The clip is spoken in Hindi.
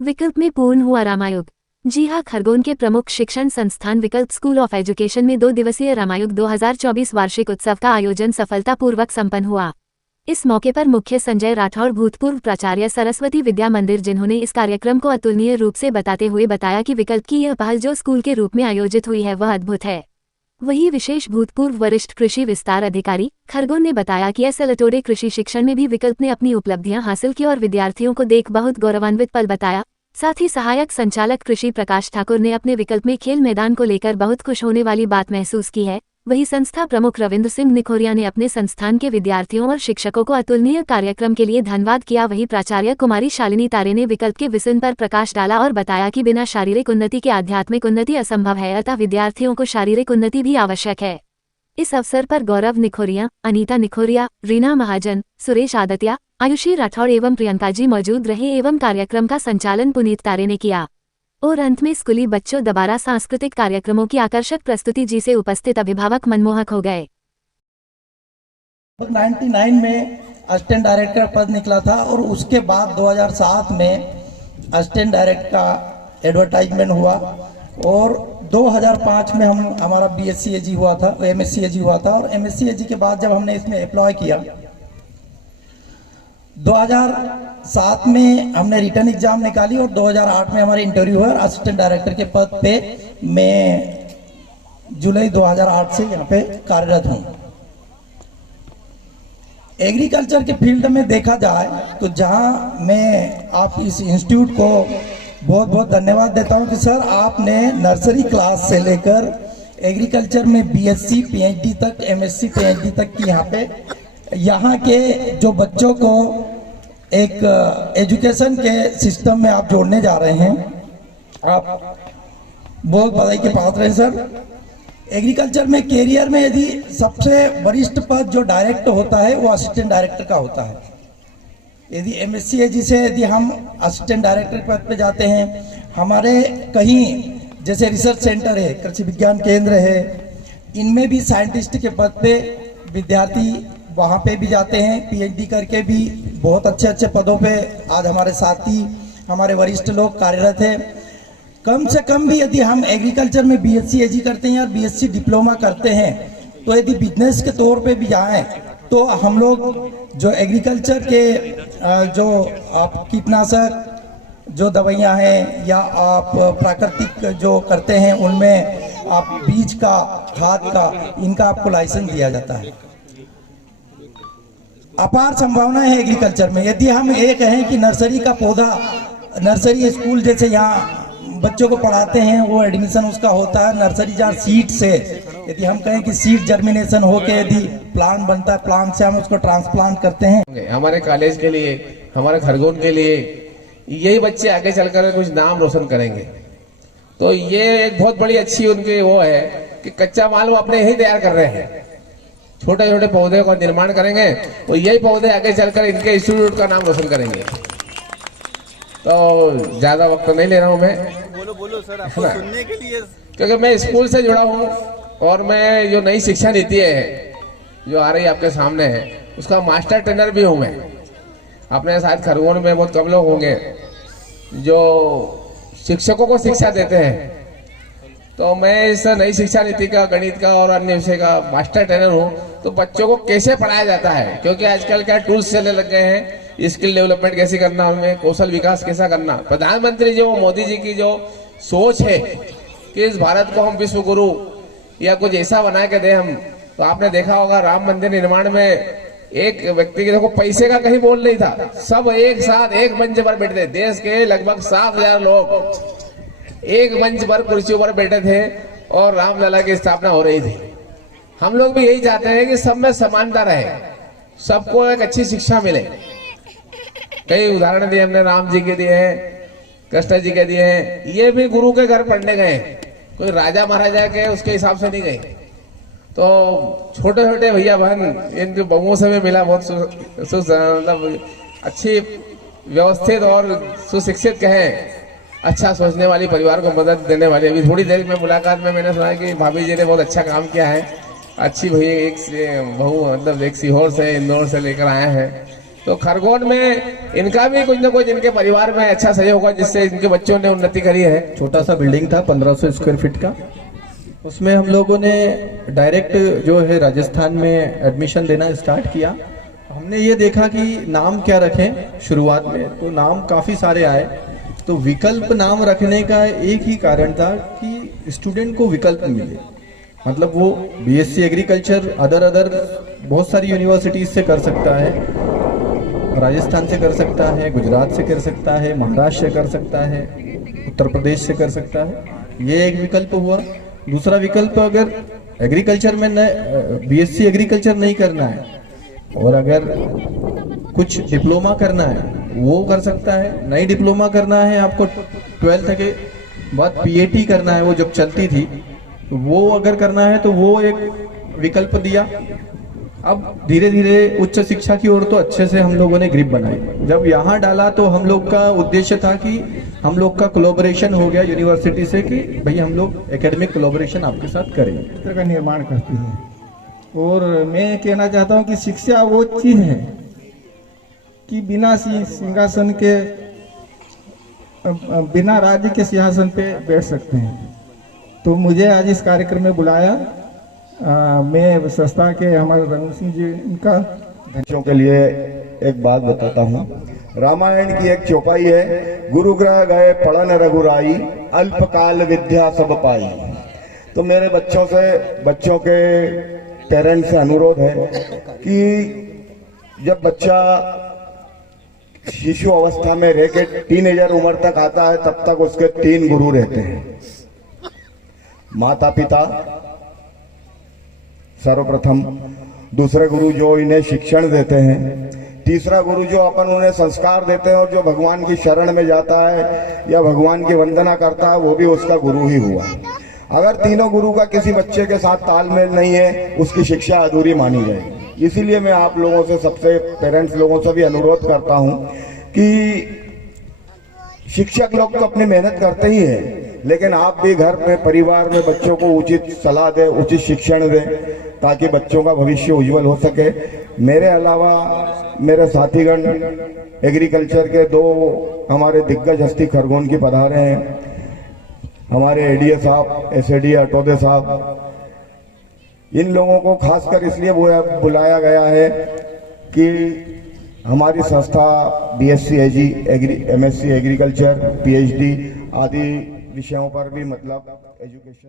विकल्प में पूर्ण हुआ रामायुग। जी हां, खरगोन के प्रमुख शिक्षण संस्थान विकल्प स्कूल ऑफ एजुकेशन में 2 दिवसीय रामायुग 2024 वार्षिक उत्सव का आयोजन सफलतापूर्वक संपन्न हुआ। इस मौके पर मुख्य संजय राठौड़, भूतपूर्व प्राचार्य, सरस्वती विद्या मंदिर, जिन्होंने इस कार्यक्रम को अतुलनीय रूप से बताते हुए बताया कि विकल्प की यह पहल जो स्कूल के रूप में आयोजित हुई है वह अद्भुत है। वहीं विशेष भूतपूर्व वरिष्ठ कृषि विस्तार अधिकारी खरगोन ने बताया कि एसएलटोरे कृषि शिक्षण में भी विकल्प ने अपनी उपलब्धियां हासिल की और विद्यार्थियों को देख बहुत गौरवान्वित पल बताया। साथ ही सहायक संचालक कृषि प्रकाश ठाकुर ने अपने विकल्प में खेल मैदान को लेकर बहुत खुश होने वाली बात महसूस की है। वहीं संस्था प्रमुख रविंद्र सिंह निखोरिया ने अपने संस्थान के विद्यार्थियों और शिक्षकों को अतुलनीय कार्यक्रम के लिए धन्यवाद किया। वहीं प्राचार्य कुमारी शालिनी तारे ने विकल्प के विजन पर प्रकाश डाला और बताया कि बिना शारीरिक उन्नति के आध्यात्मिक उन्नति असंभव है, अतः विद्यार्थियों को शारीरिक उन्नति भी आवश्यक है। इस अवसर पर गौरव निखोरिया, अनीता निखोरिया, रीना महाजन, सुरेश आदत्या, आयुषी राठौड़ एवं प्रियंका जी मौजूद रहे एवं कार्यक्रम का संचालन पुनीत तारे ने किया। और अंत में स्कूली बच्चों द्वारा सांस्कृतिक कार्यक्रमों की आकर्षक प्रस्तुति जिसे उपस्थित अभिभावक मनमोहक हो गए। 99 में असिस्टेंट डायरेक्टर पद निकला था और उसके बाद 2007 में असिस्टेंट डायरेक्टर का एडवर्टाइजमेंट हुआ और 2005 में हमारा बीएससी एजी हुआ था, एमएससी एजी हुआ था और एमएससी एजी के बाद जब हमने इसमें अप्लाई किया 2007 में हमने रिटर्न एग्जाम निकाली और 2008 में हमारी इंटरव्यू हुआ। असिस्टेंट डायरेक्टर के पद पे मैं जुलाई 2008 से यहाँ पे कार्यरत हूँ। एग्रीकल्चर के फील्ड में देखा जाए तो जहाँ मैं आप इस इंस्टीट्यूट को बहुत बहुत धन्यवाद देता हूँ कि सर आपने नर्सरी क्लास से लेकर एग्रीकल्चर में बीएससी पीएचडी तक, एमएससी पीएचडी तक की यहाँ के जो बच्चों को एक एजुकेशन के सिस्टम में आप जोड़ने जा रहे हैं, आप बहुत बधाई के पात्र हैं सर। एग्रीकल्चर में कैरियर में यदि सबसे वरिष्ठ पद जो डायरेक्टर होता है वो असिस्टेंट डायरेक्टर का होता है। यदि एमएससी एजी से यदि हम असिस्टेंट डायरेक्टर पद पे जाते हैं, हमारे कहीं जैसे रिसर्च सेंटर है, कृषि विज्ञान केंद्र है, इनमें भी साइंटिस्ट के पद पे विद्यार्थी वहाँ पे भी जाते हैं, पीएचडी करके भी बहुत अच्छे अच्छे पदों पे आज हमारे साथी, हमारे वरिष्ठ लोग कार्यरत हैं। कम से कम भी यदि हम एग्रीकल्चर में बीएससी एजी करते हैं या बीएससी डिप्लोमा करते हैं तो यदि बिजनेस के तौर पे भी जाएं तो हम लोग जो एग्रीकल्चर के जो आप कीटनाशक जो दवाइयाँ हैं या आप प्राकृतिक जो करते हैं उनमें आप बीज का, खाद का, इनका आपको लाइसेंस दिया जाता है। अपार संभावना है एग्रीकल्चर में। यदि हम ये कहें कि नर्सरी का पौधा, नर्सरी स्कूल जैसे यहाँ बच्चों को पढ़ाते हैं वो एडमिशन उसका होता है नर्सरी जहाँ सीड से, यदि हम कहें कि सीड जर्मिनेशन होके यदि प्लांट बनता है, प्लांट से हम उसको ट्रांसप्लांट करते हैं। हमारे कॉलेज के लिए, हमारे खरगोन के लिए यही बच्चे आगे चलकर कुछ नाम रोशन करेंगे। तो ये एक बहुत बड़ी अच्छी उनकी वो है कि कच्चा माल वो अपने ही तैयार कर रहे हैं, छोटे छोटे पौधे का निर्माण करेंगे और यही पौधे आगे चलकर इनके इंस्टीट्यूट का नाम रोशन करेंगे। तो ज्यादा वक्त नहीं ले रहा हूं मैं, बोलो सर, आपको सुनने के लिए, क्योंकि मैं स्कूल से जुड़ा हूं और मैं जो नई शिक्षा नीति है जो आ रही है आपके सामने है उसका मास्टर ट्रेनर भी हूं मैं। अपने साथ खरगोन में बहुत कम लोग होंगे जो शिक्षकों को शिक्षा देते हैं, तो मैं इस नई शिक्षा नीति का, गणित का और अन्य विषय का मास्टर ट्रेनर हूँ। तो बच्चों को कैसे पढ़ाया जाता है, क्योंकि आजकल क्या टूल्स चलने लग गए हैं, स्किल डेवलपमेंट कैसे करना, उनमें कौशल विकास कैसा करना। प्रधानमंत्री जो मोदी जी की जो सोच है कि इस भारत को हम विश्व गुरु या कुछ ऐसा बना के दे हम, तो आपने देखा होगा राम मंदिर निर्माण में एक व्यक्ति के देखो पैसे का कहीं बोल नहीं था, सब एक साथ एक मंच पर बैठे थे। देश के लगभग 7,000 लोग एक मंच पर कुर्सियों पर बैठे थे और रामलला की स्थापना हो रही थी। हम लोग भी यही चाहते हैं कि सब में समानता रहे, सबको एक अच्छी शिक्षा मिले। कई उदाहरण दिए हमने, राम जी के दिए हैं, कृष्ण जी के दिए हैं। ये भी गुरु के घर पढ़ने गए, कोई राजा महाराजा के उसके हिसाब से नहीं गए। तो छोटे छोटे भैया बहन इनके बहुओं से भी मिला, बहुत मतलब अच्छी व्यवस्थित और सुशिक्षित कहें, अच्छा सोचने वाली, परिवार को मदद देने वाली। अभी थोड़ी देर में मुलाकात में मैंने सुना कि भाभी जी ने बहुत अच्छा काम किया है। अच्छी भैया एक बहू मतलब एक सीहोर से, इंदौर से लेकर आए हैं, तो खरगोन में इनका भी कुछ ना कुछ इनके परिवार में अच्छा सहयोग होगा, जिससे इनके बच्चों ने उन्नति करी है। छोटा सा बिल्डिंग था 1500 स्क्वायर फीट का, उसमें हम लोगों ने डायरेक्ट जो है राजस्थान में एडमिशन देना स्टार्ट किया। हमने ये देखा कि नाम क्या रखें शुरुआत में, तो नाम काफ़ी सारे आए। तो विकल्प नाम रखने का एक ही कारण था कि स्टूडेंट को विकल्प मिले, मतलब वो बीएससी एग्रीकल्चर अदर बहुत सारी यूनिवर्सिटीज से कर सकता है, राजस्थान से कर सकता है, गुजरात से कर सकता है, महाराष्ट्र से कर सकता है, उत्तर प्रदेश से कर सकता है। ये एक विकल्प हुआ। दूसरा विकल्प, अगर एग्रीकल्चर में बीएससी एग्रीकल्चर नहीं करना है और अगर कुछ डिप्लोमा करना है वो कर सकता है। नहीं डिप्लोमा करना है, आपको 12th के बाद पीएटी करना है, वो जब चलती थी, तो वो अगर करना है तो वो एक विकल्प दिया। अब धीरे धीरे उच्च शिक्षा की ओर तो अच्छे से हम लोगों ने ग्रिप बनाई। जब यहाँ डाला तो हम लोग का उद्देश्य था कि हम लोग का कोलैबोरेशन हो गया यूनिवर्सिटी से कि भाई हम लोग एकेडमिक कोलैबोरेशन आपके साथ करेंगे। चित्र का निर्माण करती है। और मैं कहना चाहता हूँ कि शिक्षा वो चीज है कि बिना सिंहासन के, बिना राज्य के सिंहासन पे बैठ सकते हैं। तो मुझे आज इस कार्यक्रम में बुलाया, मैं संस्था के हमारे रघु सिंह जी इनका बच्चों के लिए एक बात बताता हूँ। रामायण की एक चौपाई है, गुरु ग्रह गए पढ़न रघुराई, अल्पकाल विद्या सब पाई। तो मेरे बच्चों के पेरेंट्स से अनुरोध है कि जब बच्चा शिशु अवस्था में रह के टीनेजर उम्र तक आता है, तब तक उसके 3 गुरु रहते हैं। माता पिता सर्वप्रथम, दूसरे गुरु जो इन्हें शिक्षण देते हैं, तीसरा गुरु जो अपन उन्हें संस्कार देते हैं, और जो भगवान की शरण में जाता है या भगवान की वंदना करता है वो भी उसका गुरु ही हुआ। अगर तीनों गुरु का किसी बच्चे के साथ तालमेल नहीं है, उसकी शिक्षा अधूरी मानी जाएगी। इसीलिए मैं आप लोगों से, सबसे पेरेंट्स लोगों से भी अनुरोध करता हूं कि शिक्षक लोग तो अपनी मेहनत करते ही हैं, लेकिन आप भी घर में परिवार में बच्चों को उचित सलाह दें, उचित शिक्षण दें, ताकि बच्चों का भविष्य उज्जवल हो सके। मेरे अलावा मेरे साथीगण एग्रीकल्चर के 2 हमारे दिग्गज हस्ती खरगोन की पधारे हैं, हमारे एडीए साहब, एसएडी अटोदे साहब। इन लोगों को खासकर इसलिए बुलाया गया है कि हमारी संस्था बीएससी एमएससी एग्रीकल्चर, पीएचडी आदि विषयों पर भी मतलब एजुकेशन